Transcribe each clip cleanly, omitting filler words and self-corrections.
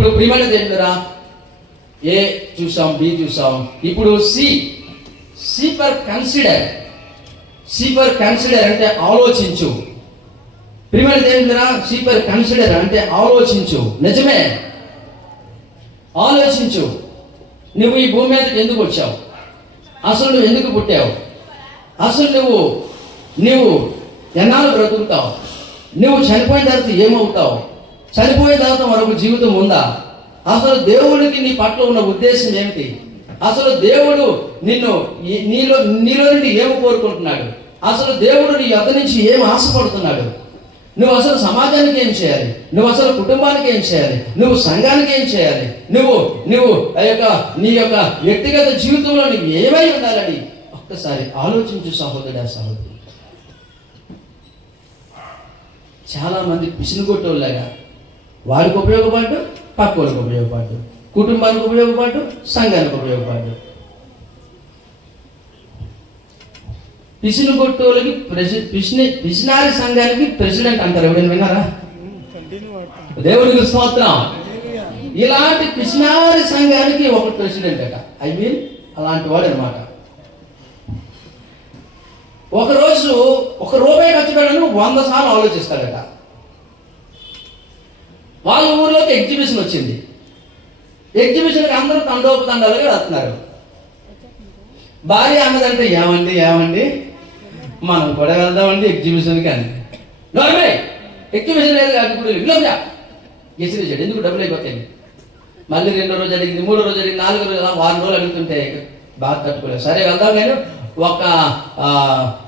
ఇప్పుడు ప్రియమైన దేవుడా, ఏ చూసాం, బి చూసాం, ఇప్పుడు సి ఫర్ కన్సిడర్ అంటే ఆలోచించు. ప్రియమైన దేవుడా, సి ఫర్ కన్సిడర్ అంటే ఆలోచించు. నిజమే, ఆలోచించు. నువ్వు ఈ భూమి మీదకి ఎందుకు వచ్చావు? అసలు నువ్వు ఎందుకు పుట్టావు? అసలు నువ్వు ఎన్నాళ్ళు బ్రతుకుతావు? నువ్వు చనిపోయిన తర్వాత ఏమవుతావు? చనిపోయిన తర్వాత మరొక జీవితం ఉందా? అసలు దేవుడికి నీ పట్ల ఉన్న ఉద్దేశం ఏమిటి? అసలు దేవుడు నీలో నుండి ఏమి కోరుకుంటున్నాడు? అసలు దేవుడు నీ యొద్ద నుంచి ఏమి ఆశపడుతున్నాడు? నువ్వు అసలు సమాజానికి ఏం చేయాలి? నువ్వు అసలు కుటుంబానికి ఏం చేయాలి? నువ్వు సంఘానికి ఏం చేయాలి? నువ్వు నీ యొక్క వ్యక్తిగత జీవితంలో నువ్వు ఏమై ఉండాలని ఒక్కసారి ఆలోచించు సహోదరుడా, సహోదరి. చాలా మంది పిసినుగొట్టోళ్ళగా వాడికి ఉపయోగపడ్డు, పక్క వాళ్ళకి ఉపయోగపడ్డు, కుటుంబానికి ఉపయోగపడ్డు, సంఘానికి ఉపయోగపడ్డు. పిసినుగొట్టోళ్ళకి పిసినారి సంఘానికి ప్రెసిడెంట్ అంటారు. ఎవరైనా విన్నారా? దేవుడికి స్తోత్రం. ఇలాంటి పిసినారి సంఘానికి ఒక ప్రెసిడెంట్ అట. అలాంటి వాడు అనమాట. ఒకరోజు ₹1 ఖర్చు పెట్టాలని 100 సార్లు ఆలోచిస్తాడట. వాళ్ళ ఊర్లోకి ఎగ్జిబిషన్ వచ్చింది. ఎగ్జిబిషన్కి అందరూ తండోపతండాలుగా వస్తున్నారు. భార్య అన్నదంటే, ఏమండి మనం కూడా వెళ్దామండి ఎగ్జిబిషన్కి అని. నార్మల్ ఎగ్జిబిషన్ లేదు కాదు, ఇప్పుడు ఇట్లా గెసిరేసాడు. ఎందుకు డబ్బులు అయిపోతాయి. మళ్ళీ 2వ రోజు అడిగింది, 3వ రోజు అడిగింది, 4వ రోజు, 4 రోజులు అడుగుతుంటే బాగా తట్టుకోలేదు. సరే వెళ్దాం. నేను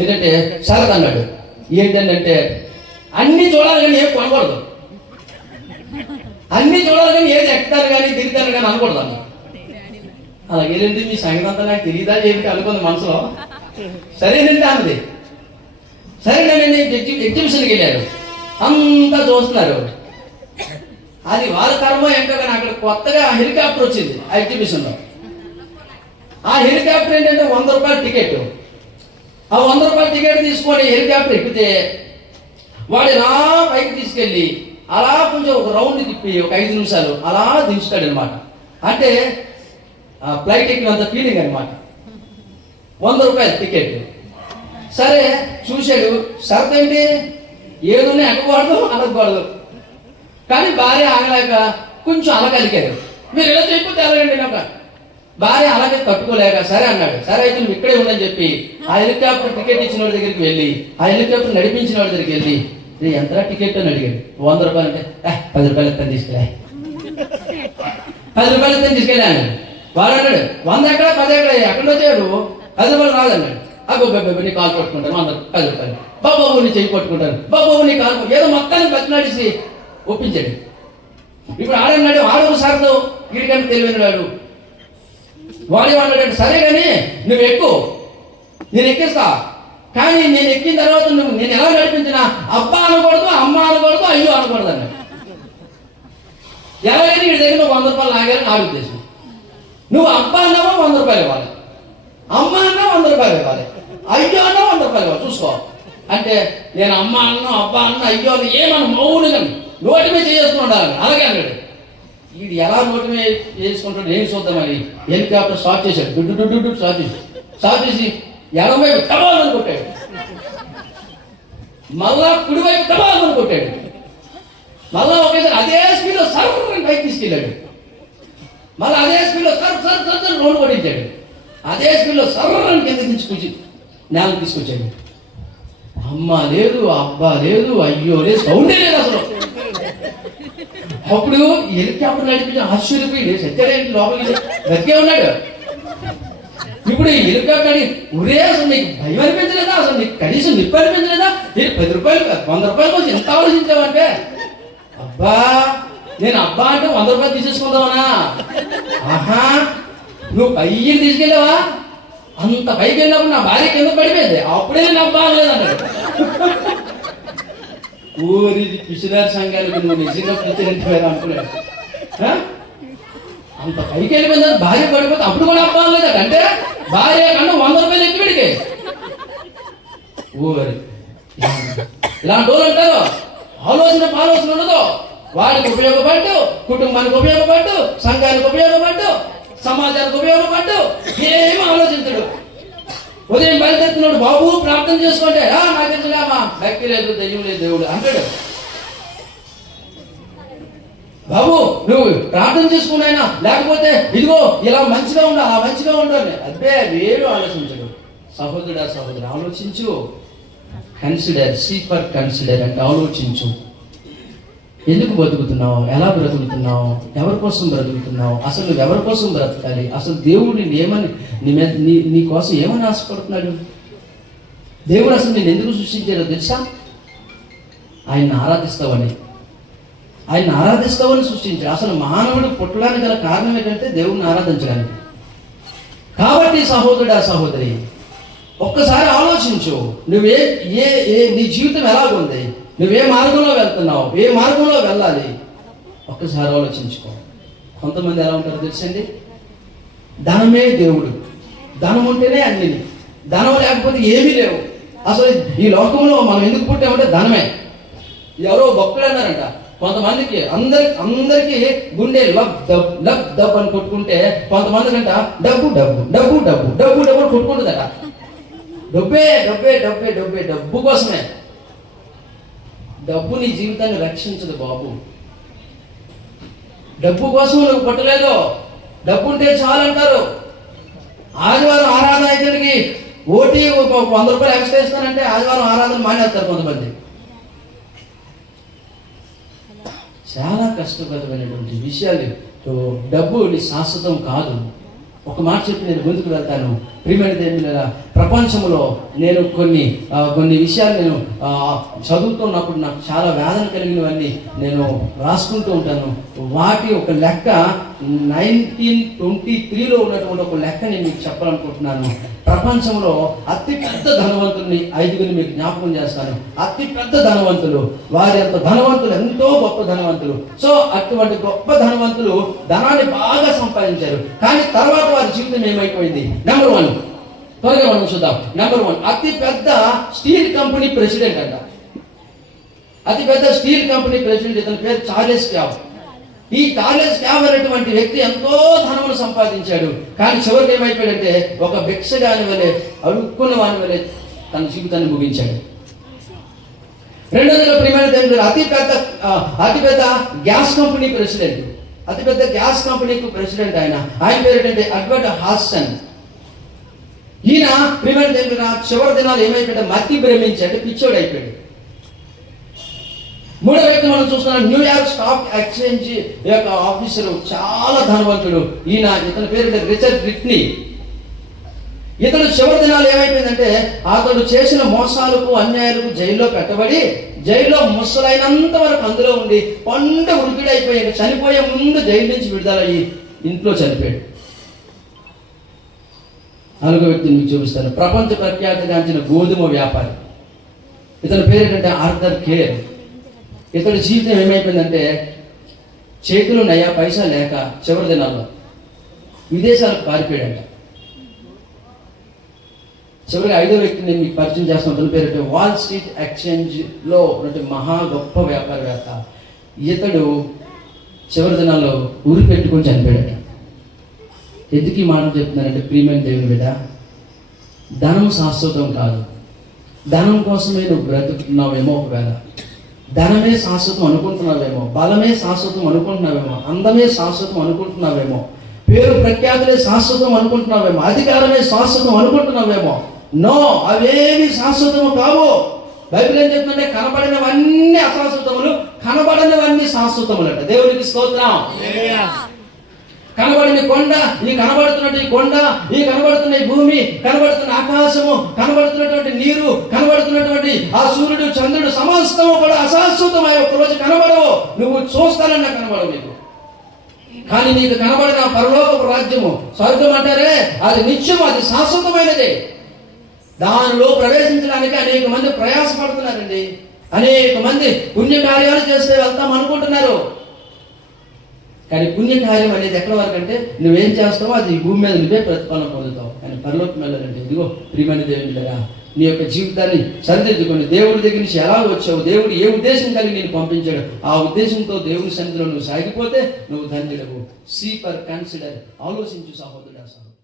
ఏంటంటే షరత్ అన్నాడు. ఏంటంటే అన్ని చూడాలి కానీ ఏం కొనకూడదు, అన్ని చూడాలి కానీ ఏది ఎక్కుతారు కానీ తిరుగుతారు కానీ అనకూడదు అన్న. అలాగేనండి, మీ సంగతి అంతా నాకు తెలియదా ఏంటి అనుకుంది మనసులో. సరేనండి అన్నది. సరేనండి, ఎగ్జిబిషన్కి వెళ్ళారు. అంతా చూస్తున్నారు. అది వాళ్ళ కర్మ ఏంటో కానీ అక్కడ కొత్తగా హెలికాప్టర్ వచ్చింది ఆ ఎగ్జిబిషన్లో. ఆ హెలికాప్టర్ ఏంటంటే ₹100 టికెట్. ఆ ₹100 టికెట్ తీసుకొని హెలికాప్టర్ ఎక్కితే వాడు ఎలా పైకి తీసుకెళ్ళి అలా కొంచెం ఒక రౌండ్ తిప్పి ఒక 5 నిమిషాలు అలా దించుతాడు అనమాట. అంటే ఫ్లైట్ ఎక్కినంత ఫీలింగ్ అనమాట. ₹100 టికెట్. సరే చూశాడు. షరత్ ఏంటి? ఏదున్నా ఎక్కకూడదు, అనకూడదు. కానీ భార్య ఆగలేక కొంచెం అలగలిగారు. మీరు ఎలా చెప్పితే అలాగండి నాకు. భార్య అలాగే తట్టుకోలేక సరే అన్నాడు. సరే అయితే నువ్వు ఇక్కడే ఉండని చెప్పి ఆ హెలికాప్టర్ టికెట్ ఇచ్చిన వాడి దగ్గరికి వెళ్ళి, ఆ హెలికాప్టర్ నడిపించిన వాడి దగ్గరికి వెళ్ళి, ఎంత టికెట్ అని అడిగాడు. ₹100 అంటే ₹10 ఎత్తని తీసుకెళ్ళా, ₹10 ఎత్తని తీసుకెళ్ళాను. వాడు అన్నాడు, 100 ఎక్కడ 10 ఎక్కడ, ఎక్కడో చేయడు, ₹10 రాదన్నాడు. బాబు నీ కాలు పట్టుకుంటాను, ₹10. బాబు నీ చెయ్యి పట్టుకుంటాను, బాబు నీ కాలు, ఏదో మొత్తాన్ని బతినాడిసి ఒప్పించాడు. ఇప్పుడు ఆడన్నాడు, ఆడోసారితో వీడికంటే తెలివైన వాడు. వాడి అన్నాడు, సరే కానీ నువ్వు ఎక్కువ, నేను ఎక్కిస్తా. కానీ నేను ఎక్కిన తర్వాత నేను ఎలా నడిపించినా అబ్బా అనకూడదు, అమ్మ అనకూడదు, అయ్యో అనకూడదు అన్నాడు. ఎలాగైనా వీడి దగ్గర ₹100 లాగాలని నా ఉద్దేశం. నువ్వు అబ్బా అన్నావో ₹100 ఇవ్వాలి, అమ్మ అన్నా ₹100 ఇవ్వాలి, అయ్యో అన్నా ₹100 ఇవ్వాలి. చూసుకో అంటే నేను అమ్మ అన్నా, అబ్బా అన్నా, అయ్యో అన్న ఏమన్నా మౌనుగా నోటి మీద చేసుకుని ఉండాలని. అలాగే అన్నాడు. వీడు ఎలా నోటి మీద చేసుకుంటాడు ఏం చూద్దామని హెలికాప్టర్ స్టార్ట్ చేశాడు. డుడ్డు స్టార్ట్ చేసి ఎడమవైపు కబాలని కొట్టాడు, మళ్ళా కుడివైపు కబాలని కొట్టాడు, మళ్ళా ఒకేసారి అదే స్పీడ్లో సర్వని పైకి తీసుకెళ్ళాడు, మళ్ళీ అదే స్పీడ్లో సర్ రోడ్డు కొట్టించాడు, అదే స్పీడ్లో సర్వని కింద తీసుకొచ్చి నేలకు తీసుకొచ్చాడు. అమ్మ లేదు, అబ్బా లేదు, అయ్యో లేదు, సౌండే లేదు అసలు. అప్పుడు హెలికాప్టర్ నడిపించి ఆశ్చర్యపోయి సత్యారేంటి లోపలికి బతికే ఉన్నాడు. ఇప్పుడు ఈ హెలికాప్టర్ ఒరే అసలు నీకు భయం అనిపించలేదా? అసలు నీకు కనీసం నిప్పు అనిపించలేదా? నేను ₹10 ₹100 కోసం ఎంత ఆలోచించావంటే, అబ్బా నేను అబ్బా అంటే ₹100 తీసేసుకుందామనా? ఆహా, నువ్వు పైకి తీసుకెళ్ళావా? అంత పైకి వెళ్ళినప్పుడు నా భార్య కింద పడిపోయింది, అప్పుడే నేను అబ్బా అనలేదన్నాడు. ఊరి పిసినారి సంఘానికి నువ్వు నిజంగా పిచ్చినట్టు అనుకున్నాడు. అంత పైకి వెళ్ళిపోయింది, భార్య పడిపోతే అప్పుడు కూడా అబ్బా అనలేదట. అంటే భార్య కన్నా ₹100 ఎక్కి పెడికే ఊరి ఇలాంటి వాళ్ళు అంటారు. ఆలోచన ఉండదు, వాడికి ఉపయోగపడ్డు, కుటుంబానికి ఉపయోగపడ్డు, సంఘానికి ఉపయోగపడ్డు, సమాజానికి ఉపయోగపడ్డు, ఏమి ఆలోచించడు. ఉదయం బయలుదేరుతున్నాడు, బాబు ప్రార్థన చేసుకుంటే నాకు తెలుసులేమా, భక్తి లేదు, దయ్యం లేదు, దేవుడు అంటాడు. బాబు నువ్వు ప్రార్థన చేసుకున్నాయినా, లేకపోతే ఇదిగో ఇలా మంచిగా ఉండు, ఆ మంచిగా ఉండు అని అదే వేరు ఆలోచించడు. సహోదరుడా సహోదరు, ఆలోచించు. కన్సిడర్, సీపర్ కన్సిడర్ అంటే ఆలోచించు. ఎందుకు బ్రతుకుతున్నావు, ఎలా బ్రతుకుతున్నావు, ఎవరి కోసం బ్రతుకుతున్నావు, అసలు నువ్వు ఎవరి కోసం బ్రతకాలి, అసలు దేవుడు ఏమని నీ కోసం ఏమని ఆశపడుతున్నాడు, దేవుడు అసలు నేను ఎందుకు సృష్టించాడో తెలుసా? ఆయన్ని ఆరాధిస్తావని, ఆయన్ని ఆరాధిస్తావని సృష్టించాడు. అసలు మానవుడు పుట్టడానికి గల కారణం ఏంటంటే దేవుడిని ఆరాధించడానికి. కాబట్టి సహోదరుడా సహోదరి, ఒక్కసారి ఆలోచించు. నీ జీవితం ఎలాగుంది, నువ్వే మార్గంలో వెళ్తున్నావు, ఏ మార్గంలో వెళ్ళాలి ఒక్కసారి ఆలోచించుకో. కొంతమంది ఎలా ఉంటారో తెలుసండి, ధనమే దేవుడు, ధనం ఉంటేనే అన్ని, ధనం లేకపోతే ఏమీ లేవు. అసలు ఈ లోకంలో మనం ఎందుకు పుట్టామంటే ధనమే. ఎవరో భక్తులు అన్నారంట, కొంతమందికి అందరికి గుండె లబ్ దబ్ లబ్ దబ్ అని కొట్టుకుంటే, కొంతమంది కంట డబ్బు డబ్బు డబ్బు డబ్బు డబ్బు డబ్బు కొట్టుకుంటుందట. డబ్బే డబ్బే డబ్బే డబ్బే డబ్బు కోసమే. డబ్బు నీ జీవితాన్ని రక్షించదు బాబు. డబ్బు కోసం నువ్వు పుట్టలేదు, డబ్బు ఉంటే చాలు అంటారు. ఆదివారం ఆరాధన అయితే ఓటీ 100 రూపాయలు ఎక్స్ట్రా ఇస్తానంటే ఆదివారం ఆరాధన మానేస్తారు కొంతమంది. చాలా కష్టపరమైనటువంటి విషయాలు. డబ్బు శాశ్వతం కాదు. ఒక మాట చెప్పి నేను ముందుకు వెళ్తాను. ప్రియమైన దేవుని ప్రపంచంలో నేను కొన్ని విషయాలు నేను చదువుతున్నప్పుడు నాకు చాలా వేదన కలిగినవన్నీ నేను రాసుకుంటూ ఉంటాను. వాటి ఒక లెక్క 1923లో ఉన్నటువంటి ఒక లెక్క నేను మీకు చెప్పాలనుకుంటున్నాను. ప్రపంచంలో అతి పెద్ద ధనవంతుల్ని 5 మీకు జ్ఞాపకం చేస్తాను. అతి పెద్ద ధనవంతులు, వారి అంత ధనవంతులు, ఎంతో గొప్ప ధనవంతులు. సో అటువంటి గొప్ప ధనవంతులు ధనాన్ని బాగా సంపాదించారు. కానీ తర్వాత వారి జీవితం ఏమైపోయింది? నెంబర్ 1, త్వరగా మనం చూద్దాం. నెంబర్ 1, అతి పెద్ద స్టీల్ కంపెనీ ప్రెసిడెంట్ అంట. అతి పెద్ద స్టీల్ కంపెనీ ప్రెసిడెంట్, ఇతని పేరు చార్లెస్ షావ్. ఈ చార్లెస్ షావ్ అనేటువంటి వ్యక్తి ఎంతో ధనమును సంపాదించాడు. కానీ చివరికి ఏమైపోయాడంటే ఒక భిక్షగాని వలె, అడుక్కున్న వాని వలె తన జీవితాన్ని ముగించాడు. రెండోదిలో ప్రియమైన దేవుడు, అతి పెద్ద గ్యాస్ కంపెనీ ప్రెసిడెంట్, అతి పెద్ద గ్యాస్ కంపెనీకి ప్రెసిడెంట్ ఆయన పేరు ఏంటంటే ఎడ్వర్డ్ హాస్టన్. ఈయన ప్రియమైన దేవుడు చివరి దినాలు ఏమైపోయాడు? మతి భ్రమించాడు, పిచ్చోడు అయిపోయాడు. మూడో వ్యక్తి మనం చూస్తున్నాం, న్యూయార్క్ స్టాక్ ఎక్స్చేంజ్ యొక్క ఆఫీసరు, చాలా ధనవంతుడు. ఇతని పేరు రిచర్డ్ విట్నీ. ఇతడు చివరి దినాలు ఏమైపోయిందంటే అతడు చేసిన మోసాలకు అన్యాయాలకు జైల్లో పెట్టబడి, జైల్లో ముసలైనంత వరకు అందులో ఉండి పండు ఉరికిడైపోయాడు. చనిపోయే ముందు జైలు నుంచి విడుదలయ్యి ఇంట్లో చనిపోయాడు. నాలుగో వ్యక్తిని మీకు చూపిస్తాను. ప్రపంచ ప్రఖ్యాతిగాంచిన గోధుమ వ్యాపారి. ఇతని పేరు ఏంటంటే ఆర్థర్ కేర్. ఇతడి జీవితం ఏమైపోయిందంటే చేతులు నయ్యా పైసా లేక చివరి దినాల్లో విదేశాలకు పారిపోయాడంట. చివరికి 5వ వ్యక్తిని నేను మీకు పరిచయం చేస్తాను. అతని పేరు వాల్ స్ట్రీట్ ఎక్స్చేంజ్లో ఉన్నటువంటి మహా గొప్ప వ్యాపారవేత్త. ఇతడు చివరి దినాల్లో ఊరి పెట్టుకొని చనిపోయాడట. ఎందుకు ఈ మాట చెప్తున్నానంటే ప్రియమైన దేవుని బిడ్డ, ధనం శాశ్వతం కాదు. ధనం కోసమే నువ్వు బ్రతుకుతున్నావేమో, ఒకవేళ ధనమే శాశ్వతం అనుకుంటున్నావేమో, బలమే శాశ్వతం అనుకుంటున్నావేమో, అందమే శాశ్వతం అనుకుంటున్నావేమో, పేరు ప్రఖ్యాతులే శాశ్వతం అనుకుంటున్నావేమో, అధికారమే శాశ్వతం అనుకుంటున్నావేమో. నో, అవేమి శాశ్వతము కావు. బైబిల్ ఏం చెప్తుందంటే కనబడినవన్నీ అశాశ్వతములు, కనబడినవన్నీ శాశ్వతములట. దేవునికి స్తోత్రం. కనబడిన కొండ, ఈ కనబడుతున్నటువంటి కొండ, ఈ కనబడుతున్న భూమి, కనబడుతున్న ఆకాశము, కనబడుతున్నటువంటి నీరు, కనబడుతున్నటువంటి ఆ సూర్యుడు చంద్రుడు సమస్తము కూడా అశాశ్వతమై ఒకరోజు కనబడవు. నువ్వు చూస్తానన్నా కనబడవు నీకు. కానీ నీకు కనబడిన పరలోకపు రాజ్యము, స్వర్గం అంటారే, అది నిత్యం, అది శాశ్వతమైనదే. దానిలో ప్రవేశించడానికి అనేక మంది ప్రయాసపడుతున్నారండి. అనేక మంది పుణ్యకార్యాలు చేస్తే వెళ్తాం అనుకుంటున్నారు. కానీ పుణ్యకార్యం అనేది ఎక్కడ వరకు అంటే నువ్వేం చేస్తావో అది ఈ భూమి మీద నువ్వే ప్రతిఫలం పొందుతావు. కానీ పరలోకం వెళ్ళాలంటే ఇదిగో ప్రియమైన దేవుని దగ్గర నీ యొక్క జీవితాన్ని సరిదిద్దుకొని దేవుడి దగ్గర నుంచి ఎలా వచ్చావు, దేవుడు ఏ ఉద్దేశం కలిగి నేను పంపించాడు, ఆ ఉద్దేశంతో దేవుని సన్నిధిలో నువ్వు సాగిపోతే నువ్వు ధన్యుడవు. సీ పర్ కన్సిడర్, ఆలోచించు సహోదరుడా సహోదరు.